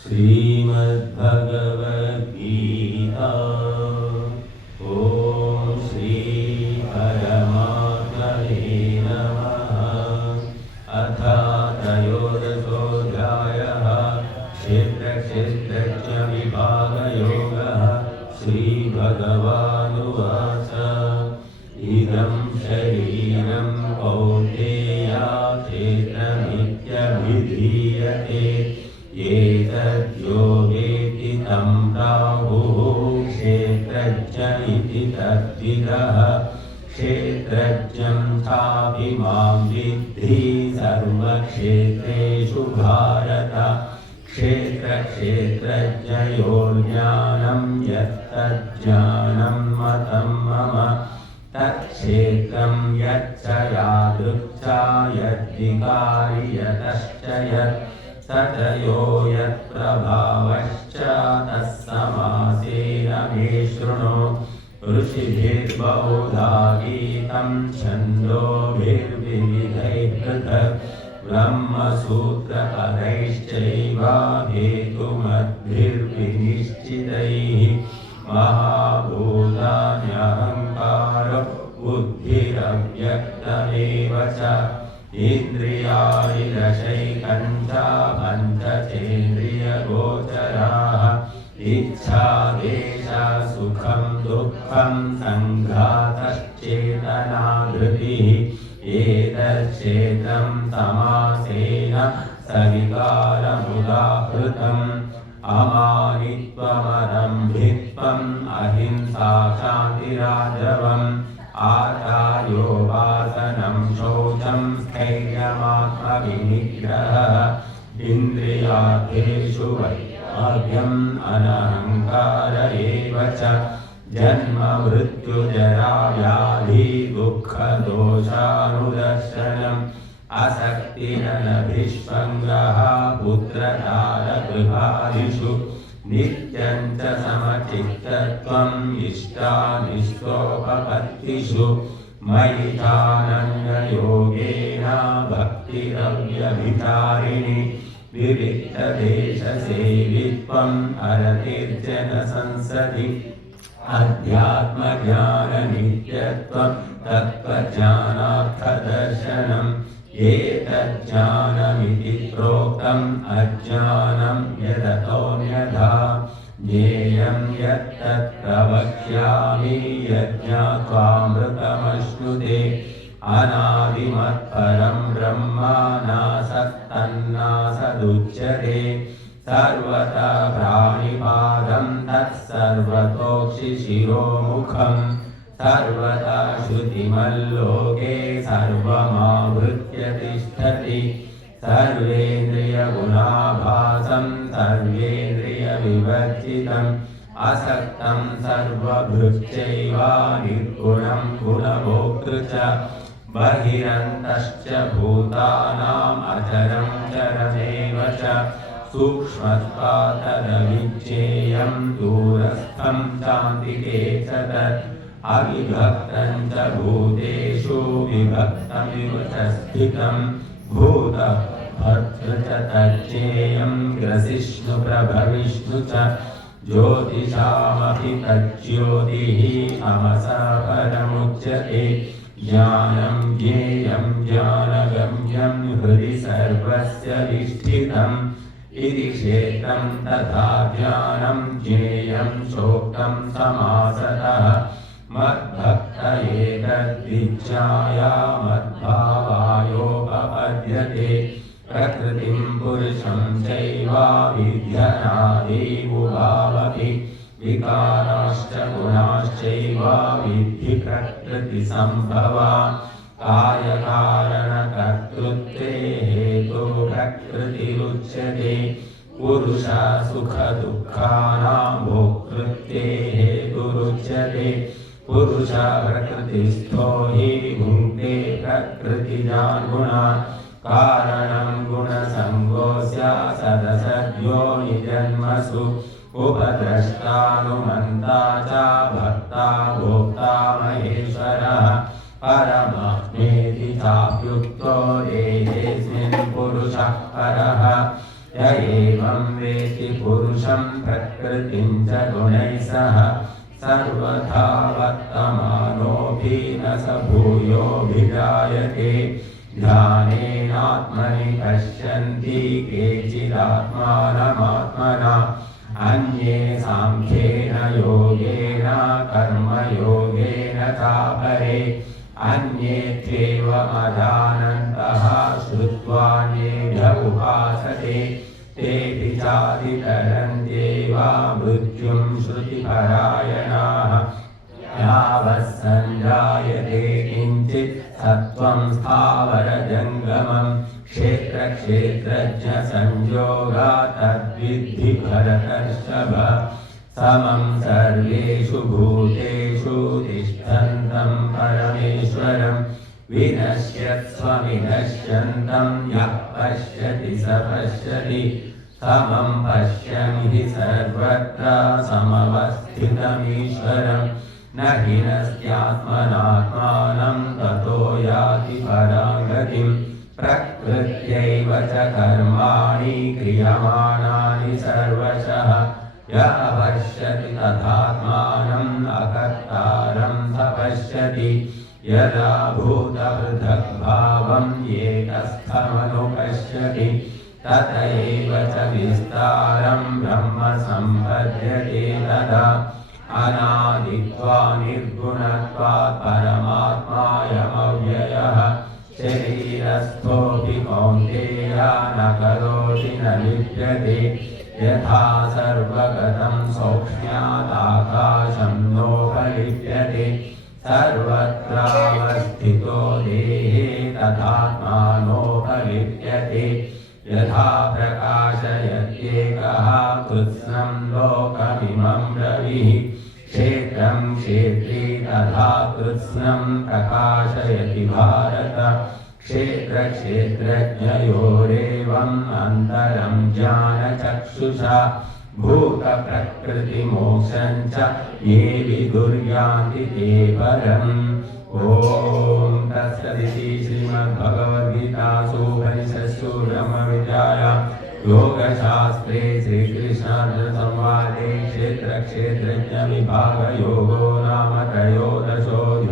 श्रीमद्भगवद्गीता। ॐ श्री परमात्मने नमः। अथ त्रयोदशोऽध्यायः। क्षेत्रक्षेत्रज्ञविभागयोगः। श्रीभगवानुवाच इदं शरीरं कौन्तेय क्षेत्रमित्यभिधीयते। एतद्यो वेत्ति तं प्राहुः क्षेत्रज्ञ इति तद्विदः। क्षेत्रज्ञं चापि मां विद्धि सर्वक्षेत्रेषु भारत। क्षेत्रक्षेत्रज्ञयोर्ज्ञानं यत्तज्ज्ञानं मतं मम। तत्क्षेत्रं यच्च यादृक् च यद्विकारि यतश्च यत् स च यो यत्प्रभावश्च तत्समासेन मे शृणु। ऋषिभिर्बहुधा गीतं छन्दोभिर्विविधैः पृथक्। ब्रह्मसूत्रपदैश्चैव हेतुमद्भिर्विनिश्चितैः। महाभूतान्यहङ्कार बुद्धिरव्यक्तमेव च। इन्द्रियाणि दशैकञ्च पञ्चचेन्द्रियगोचराः। इच्छा द्वेषः सुखं दुःखं सङ्घातश्चेतना धृतिः। एतच्चेतं समासेन सविकारमुदाहृतम्। अमानित्वमदम्भित्वम् अहिंसा शान्तिराजवम्। आचार्योपासनं शौचं स्थैर्यमात्मविनिग्रहः। इन्द्रियार्थेषु वैराग्यम् अनहङ्कार एव च। जन्म मृत्यु जरा व्याधि दुःखदोषानुदर्शनम्। असक्तिरनभिष्वङ्गः पुत्रदारगृहादिषु। नित्यं च समचित्तत्वम् इष्टानिष्टोपपत्तिषु। मयि चानन्ययोगेन भक्तिरव्यभिचारिणि। विविक्तदेशसेवित्वम् अरतिर्जनसंसदि। अध्यात्मज्ञाननित्यत्वं तत्त्वज्ञानार्थदर्शनम्। एतज्ज्ञानमिति प्रोक्तम् अज्ञानं यदतोऽन्यथा। ज्ञेयं यत्तत् प्रवक्ष्यामि यज्ञात्वामृतमश्नुते। अनादिमत्परं ब्रह्म नासक्तन्नासदुच्यते। सर्वतः प्राणिपादं तत्सर्वतोक्षिशिरोमुखम्। सर्वतः श्रुतिमल्लोके सर्वमावृत्य तिष्ठति। सर्वेन्द्रियगुणाभासं सर्वेन्द्रियविवर्जितम्। असक्तं सर्वभृच्चैव निर्गुणं गुणभोक्तृ च। बहिरन्तश्च भूतानाम् अचरं चरमेव च। सूक्ष्मत्वात्तदविज्ञेयं दूरस्थं चान्तिके च तत्। अविभक्तं च भूतेषु विभक्तमिव च स्थितम्। भूतभर्तृ च तज्ज्ञेयं ग्रसिष्णुप्रभविष्णु च। ज्योतिषामपि तज्ज्योतिः तमसः परमुच्यते। ज्ञानं ज्ञेयं ज्ञानगम्यं हृदि सर्वस्य विष्ठितम्। इति क्षेत्रं तथा ज्ञानं ज्ञेयं चोक्तं समासतः। मद्भक्त एतद्विज्ञाय मद्भावायोपपद्यते। प्रकृतिं पुरुषं चैव विध्यनादि उभावपि। विकाराश्च गुणाश्चैव विद्धि प्रकृतिसम्भवा। कार्यकारणकर्तृत्वे हेतुः प्रकृतिरुच्यते। पुरुषः सुखदुःखानां भोक्तृत्वे हेतुरुच्यते। पुरुषः प्रकृतिस्थो हि भुङ्क्ते प्रकृतिजान् गुणान्। कारणं गुणसङ्गोऽस्य सदसद्यो निजन्मसु। उपद्रष्टानुमन्ता च भर्ता भोक्ता महेश्वरः। परमात्मेति चाप्युक्तो देहेऽस्मिन् पुरुषः परः। य एवं वेत्ति पुरुषं प्रकृतिं च गुणैः सह सर्वथा वर्तमानोऽपि न स भूयोऽभिजायते। ध्यानेनात्मनि पश्यन्ति केचिदात्मानमात्मना अन्ये साङ्ख्येन योगेन कर्मयोगेन चापरे अन्येत्येवमजानन्तः श्रुत्वान्येभ्य उपासते तेऽपि चाधिकरन्त्येव मृत्युं श्रुतिपरायणाः। यावत् सञ्जायते किञ्चित् सत्त्वं स्थावरजङ्गमं क्षेत्रक्षेत्रज्ञसंयोगात् तद्विद्धि भरतर्षभ। समं सर्वेषु भूतेषु तिष्ठन्तं परमेश्वरं विनश्यत्स्वविनश्यन्तं यः पश्यति स पश्यति समं पश्यन् हि सर्वत्र समवस्थितमीश्वरं न हि नस्त्यात्मनात्मानं ततो याति परां गतिं। प्रकृत्यैव च कर्माणि क्रियमाणानि सर्वशः य पश्यति तथात्मानम् अकर्तारं स पश्यति। यदा भूतपृथग्भावं एकस्थमनुपश्यति तत एव च विस्तारं ब्रह्म सम्पद्यते तदा। अनादित्वा निर्गुणत्वात् परमात्मायमव्ययः शरीरस्थोऽपि कौन्तेय न करोति न लिप्यते। यथा सर्वगतं सौक्ष्म्यादाकाशं नोपलिप्यते सर्वत्रावस्थितो देहे तथात्मानोपलिप्यते। यथा प्रकाशयत्येकः कृत्स्नं लोकमिमं रविः क्षेत्रं क्षेत्री तथा कृत्स्नं प्रकाशयति भारत। क्षेत्रक्षेत्रज्ञयोरेवम् अन्तरं ज्ञानचक्षुषा भूतप्रकृतिमोक्षं च ये विदुर्यान्ति ते परम्। ॐ तत्सदिति श्रीमद्भगवद्गीतासु उपनिषत्सु ब्रह्मविद्यायां योगशास्त्रे श्रीकृष्णार्जुनसंवादे क्षेत्रक्षेत्रज्ञविभागयोगो नाम त्रयोदशोऽध्यायः।